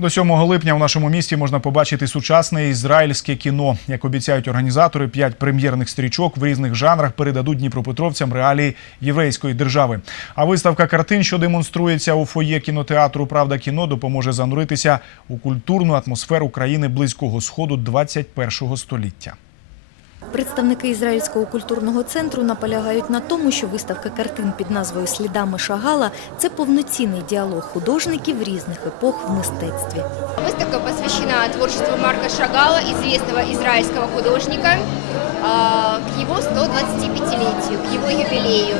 До 7 липня у нашому місті можна побачити сучасне ізраїльське кіно. Як обіцяють організатори, п'ять прем'єрних стрічок в різних жанрах передадуть дніпропетровцям реалії єврейської держави. А виставка картин, що демонструється у фоє кінотеатру Правда кіно, допоможе зануритися у культурну атмосферу країни близького сходу 21 століття. Представники Ізраїльського культурного центру наполягають на тому, що виставка картин під назвою Слідами Шагала це повноцінний діалог художників різних епох в мистецтві. Виставка посвящена творчеству Марка Шагала, известного израильского художника, к его 125-летию, к его юбилею.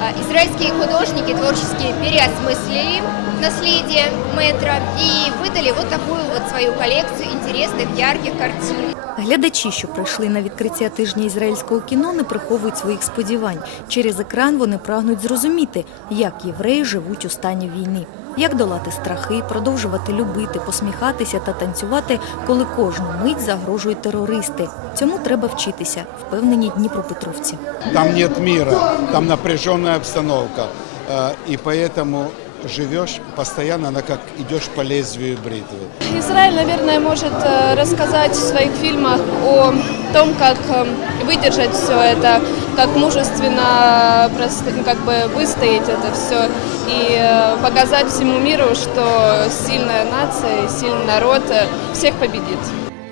А, Израильские художники творчески переосмыслили наследие Метра и выдали вот такую вот свою коллекцию интересных, ярких картин. Глядачі, що прийшли на відкриття тижня ізраїльського кіно, не приховують своїх сподівань. Через екран вони прагнуть зрозуміти, як євреї живуть у стані війни, як долати страхи, продовжувати любити, посміхатися та танцювати, коли кожну мить загрожують терористи. Цьому треба вчитися, впевнені дніпропетровці. Там нет мира, там напряженная обстановка. Э, И поэтому живешь постоянно, она как идешь по лезвию бритвы. Израиль, наверное, может э, рассказать в своих фильмах о том, как э, выдержать все это, как мужественно просто, ну, как бы выстоять это все и э, показать всему миру, что сильная нация, и сильный народ э, всех победит.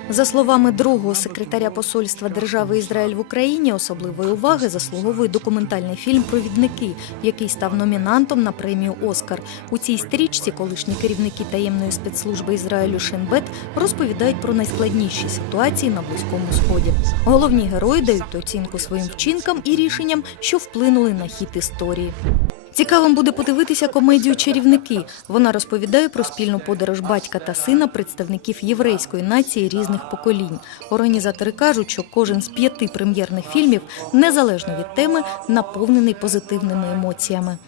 За словами другого секретаря посольства держави Ізраїль в Україні, особливої уваги заслуговує документальний фільм Провідники, який став номінантом на премію Оскар. У цій стрічці колишні керівники таємної спецслужби Ізраїлю Шенбет розповідають про найскладніші ситуації на близькому сході. Головні герої дають оцінку своїм вчинкам і рішенням, що вплинули на хід історії. Цікавим буде подивитися комедію Чарівники. Вона розповідає про спільну подорож батька та сина, представників єврейської нації різних поколінь. Організатори кажуть, що кожен з п'яти прем'єрних фільмів, незалежно від теми, наповнений позитивними емоціями.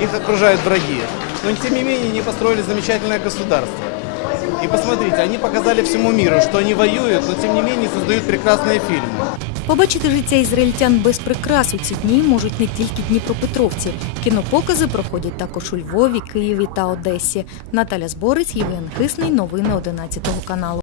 Их окружают враги. Но тем не менее они построили замечательное государство. И посмотрите, они показали всему миру, что они воюют, но тем не менее создают прекрасные фильмы. Побачити життя ізраїльтян без прикрас у ці дні можуть не тільки дніпропетровці. Кінопокази проходять також у Львові, Києві та Одесі. Наталя Зборець, Євген Хисний. Новини 11 каналу.